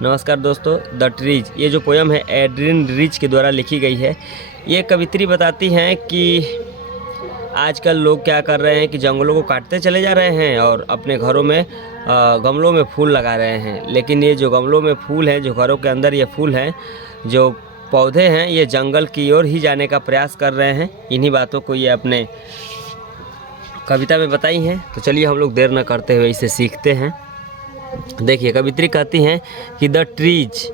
नमस्कार दोस्तों, the trees ये जो पोयम है एड्रिन रिच के द्वारा लिखी गई है। ये कवित्री बताती हैं कि आजकल लोग क्या कर रहे हैं कि जंगलों को काटते चले जा रहे हैं और अपने घरों में गमलों में फूल लगा रहे हैं। लेकिन ये जो गमलों में फूल हैं, जो घरों के अंदर ये फूल हैं, जो पौधे हैं, ये जंगल की ओर ही जाने का प्रयास कर रहे हैं। इन्हीं बातों को ये अपने कविता में बताई हैं। तो चलिए हम लोग देर न करते हुए इसे सीखते हैं। देखिए, कवित्री कहती हैं कि the trees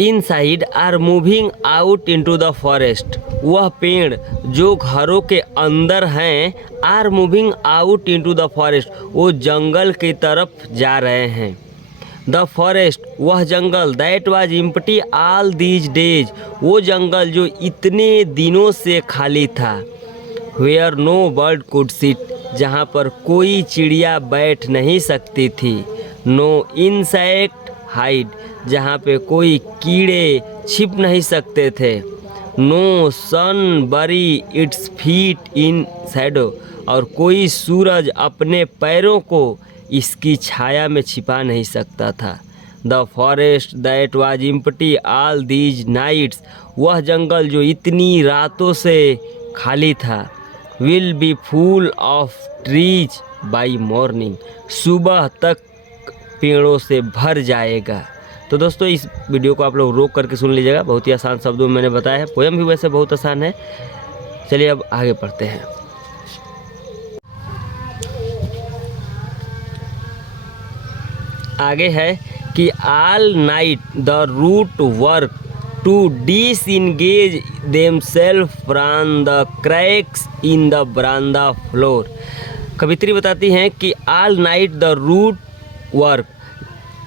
inside are moving out into the forest. वह पेड़ जो घरों के अंदर हैं, are moving out into the forest, वो जंगल की तरफ जा रहे हैं। द फॉरेस्ट, वह जंगल, that was empty all these days, वो जंगल जो इतने दिनों से खाली था। Where no bird could sit, जहाँ पर कोई चिड़िया बैठ नहीं सकती थी। नो इंसेक्ट हाइड, जहाँ पे कोई कीड़े छिप नहीं सकते थे। नो सन बरी इट्स फीट इन शैडो, और कोई सूरज अपने पैरों को इसकी छाया में छिपा नहीं सकता था। The forest that was empty all these nights, वह जंगल जो इतनी रातों से खाली था। Will be full of trees by morning, सुबह तक पेड़ों से भर जाएगा। तो दोस्तों, इस वीडियो को आप लोग रोक करके सुन लीजिएगा। बहुत ही आसान शब्दों में मैंने बताया है। पोयम भी वैसे बहुत आसान है। चलिए अब आगे पढ़ते हैं। आगे है कि all night the root work to disengage themselves from the cracks in the veranda floor। कवित्री बताती हैं कि all night the root work,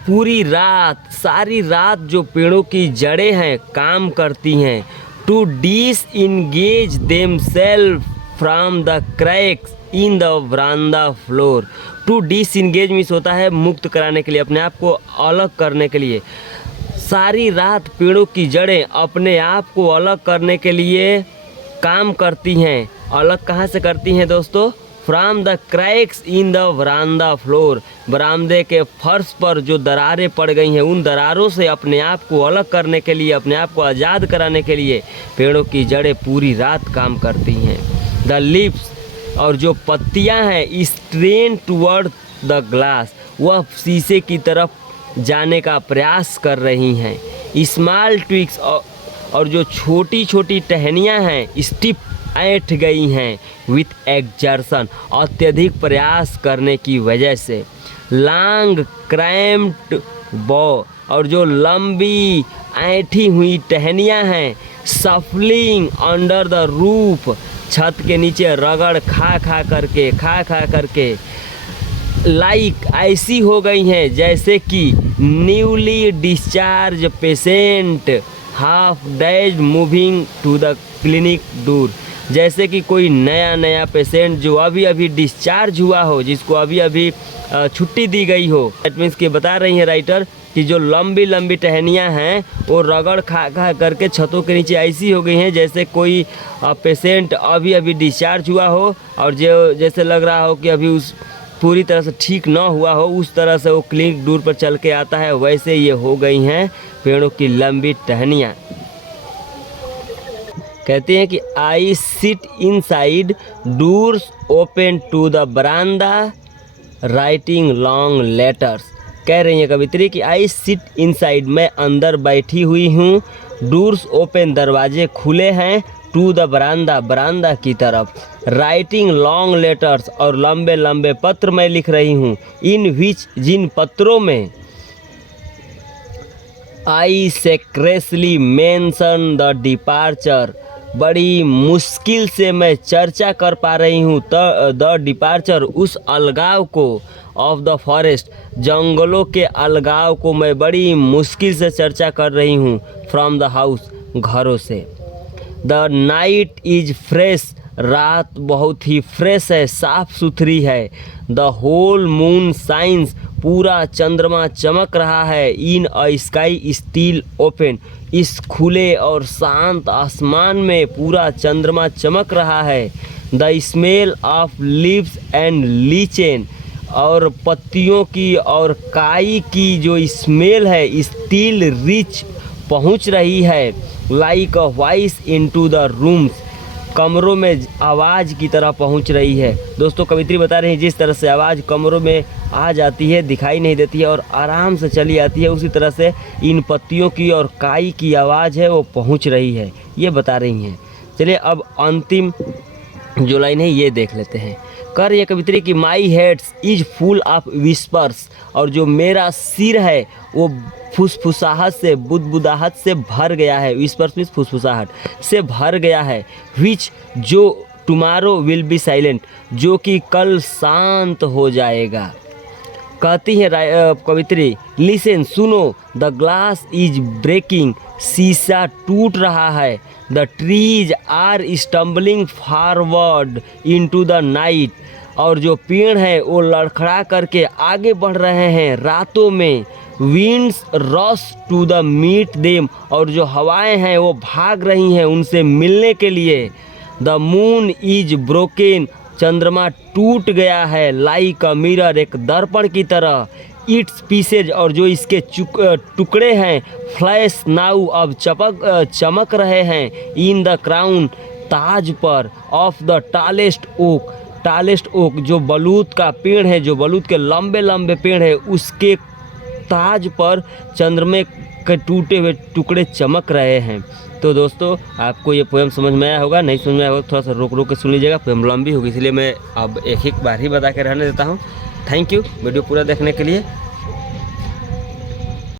पूरी रात, सारी रात जो पेड़ों की जड़ें हैं काम करती हैं। to disengage themselves from the cracks in the veranda floor, to disengage means होता है मुक्त कराने के लिए, अपने आप को अलग करने के लिए। सारी रात पेड़ों की जड़ें अपने आप को अलग करने के लिए काम करती हैं। अलग कहाँ से करती हैं दोस्तों? From the cracks in the veranda floor, बरामदे के फर्श पर जो दरारें पड़ गई हैं, उन दरारों से अपने आप को अलग करने के लिए, अपने आप को आज़ाद कराने के लिए पेड़ों की जड़ें पूरी रात काम करती हैं। द लिप्स, और जो पत्तियां हैं, स्ट्रेन टुवर्ड द ग्लास, वह शीशे की तरफ जाने का प्रयास कर रही हैं। स्मॉल ट्विक्स, और जो छोटी छोटी टहनियाँ हैं, स्टिफ ऐंठ गई हैं। विथ एक्जर्सन, अत्यधिक प्रयास करने की वजह से। लॉन्ग क्रैम्प्ड बो, और जो लंबी ऐंठी हुई टहनियाँ हैं। सफलिंग अंडर द रूफ, छत के नीचे रगड़ खा खा करके लाइक ऐसी हो गई हैं जैसे कि newly discharge patient half dazed moving to the clinic door, जैसे कि कोई नया पेशेंट जो अभी डिस्चार्ज हुआ हो, जिसको अभी छुट्टी दी गई हो। दैट मीन्स कि बता रही हैं राइटर कि जो लंबी टहनियाँ हैं वो रगड़ खा करके छतों के नीचे ऐसी हो गई हैं जैसे कोई पेशेंट अभी डिस्चार्ज हुआ हो, और जो जैसे लग रहा हो कि अभी उस पूरी तरह से ठीक ना हुआ हो, उस तरह से वो क्लिनिक दूर पर चल के आता है। वैसे ये हो गई हैं पेड़ों की लंबी टहनियाँ। कहते हैं कि I sit inside, doors open to the veranda, writing long letters. कह रही हैं कवित्री कि आई सिट इनसाइड, मैं अंदर बैठी हुई हूँ। डोर्स ओपन, दरवाजे खुले हैं। टू द बरामदा की तरफ। राइटिंग लॉन्ग लेटर्स, और लंबे पत्र मैं लिख रही हूँ। इन विच, जिन पत्रों में आई सेक्रेसली मेंशन द डिपार्चर, बड़ी मुश्किल से मैं चर्चा कर पा रही हूँ द डिपार्चर, उस अलगाव को, ऑफ द फॉरेस्ट, जंगलों के अलगाव को मैं बड़ी मुश्किल से चर्चा कर रही हूँ। फ्रॉम द हाउस, घरों से। द नाइट इज फ्रेश, रात बहुत ही फ्रेश है, साफ सुथरी है। द होल मून साइंस, पूरा चंद्रमा चमक रहा है। इन अ स्काई स्टिल ओपन, इस खुले और शांत आसमान में पूरा चंद्रमा चमक रहा है। The smell of leaves and lichen, और पत्तियों की और काई की जो स्मेल है स्टिल रिच पहुंच रही है, like a voice into the rooms, कमरों में आवाज़ की तरह पहुंच रही है। दोस्तों कवित्री बता रही हैं जिस तरह से आवाज़ कमरों में आ जाती है, दिखाई नहीं देती है और आराम से चली आती है, उसी तरह से इन पत्तियों की और काई की आवाज़ है वो पहुंच रही है, ये बता रही हैं। चलिए अब अंतिम जो लाइन है ये देख लेते हैं। कर ये कवित्री कि my heads is full of whispers, और जो मेरा सिर है वो फुसफुसाहट से बुदबुदाहट से भर गया है, विस्पर्स मीन्स फुसफुसाहट से भर गया है, विच जो टुमारो विल बी साइलेंट, जो कि कल शांत हो जाएगा। कहती है कवित्री लिसन सुनो, द ग्लास इज ब्रेकिंग, शीशा टूट रहा है, the trees are stumbling forward into the night, और जो पेड़ है वो लड़खड़ा करके आगे बढ़ रहे हैं रातों में, winds rush to the meet them, और जो हवाएं हैं वो भाग रही हैं उनसे मिलने के लिए, द मून इज ब्रोकन, चंद्रमा टूट गया है, लाइक अ मिरर, एक दर्पण की तरह, इट्स पीसेज, और जो इसके टुकड़े हैं, फ्लैश नाउ, अब चमक रहे हैं, इन द क्राउन, ताज पर, of the tallest oak, tallest oak जो बलूत का पेड़ है, जो बलूत के लंबे लंबे पेड़ है, उसके ताज पर चंद्रमा के टूटे हुए टुकड़े चमक रहे हैं। तो दोस्तों आपको ये पोएम समझ में आया होगा, नहीं समझ में आया होगा थोड़ा सा रोक रोक के सुन लीजिएगा, पोएम लंबी होगी इसलिए मैं अब एक बार ही बता के रहने देता हूँ। थैंक यू वीडियो पूरा देखने के लिए।